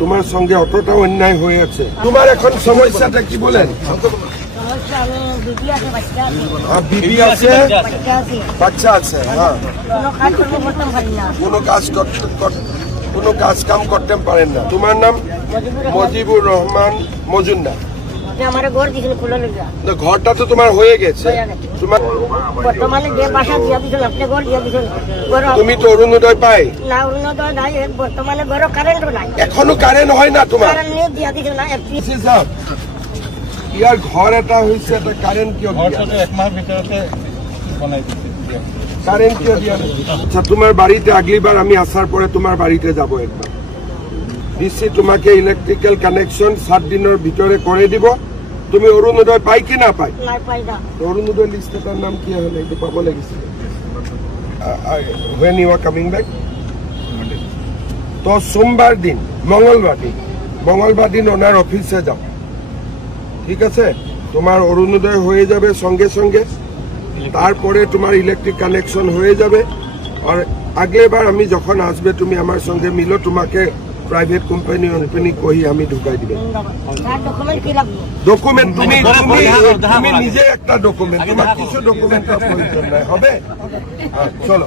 তোমার সঙ্গে অতটা অন্যায় হয়ে আছে। তোমার এখন সমস্যাটা কি বলেন? বিবি আছে, বাচ্চা আছে। হ্যাঁ, কোনো কাজ কাম করতে পারেন না। তোমার নাম? মজিবুর রহমান মজুমদার। ঘরটা তো তোমার হয়ে গেছে। তোমার বর্তমানে যে বাসা দিয়া দিচ্ছেন আপনি, ঘর দিয়া দিচ্ছেন, তুমি তো অরুণোদয় পাই না? অরুণোদয় নাই, বর্তমানে ঘর কারেন্টও নাই। এখনো কারেন্ট হয় না তোমার? কারেন্ট নিয়ে দিয়া দিচ্ছেন না। ইয়ার ঘর এটা হয়েছে, এটা কারেন্ট কিয় এক মাস ভিতরতে বনাই দিচ্ছে। কারেন্ট কিয় দিয়া? আচ্ছা, তোমার বাড়িতে আগলিবার আমি আসার পরে তোমার বাড়িতে যাব একবার। দিচ্ছি তোমাকে ইলেকট্রিক্যাল কানেকশন 7 দিনের ভিতরে করে দিব। তুমি অরুণোদয় পাই কি না পাই? অরুণোদয় লিস্টটার নাম কি হলো? একটু পাবো লেগেছিল। When you are coming back? তো সোমবার দিন, মঙ্গলবার দিন ওনার অফিসে যাও, ঠিক আছে? তোমার অরুণোদয় হয়ে যাবে সঙ্গে সঙ্গে, তারপরে তোমার ইলেকট্রিক কানেকশন হয়ে যাবে। আর আগলেবার আমি যখন আসবে তুমি আমার সঙ্গে মিলো, তোমাকে প্রাইভেট কোম্পানি কহি আমি ঢুকাই দিবে। ডকুমেন্ট তুমি নিজে একটা ডকুমেন্ট, তোমার কিছু ডকুমেন্টের প্রয়োজন নাই হবে। চলো।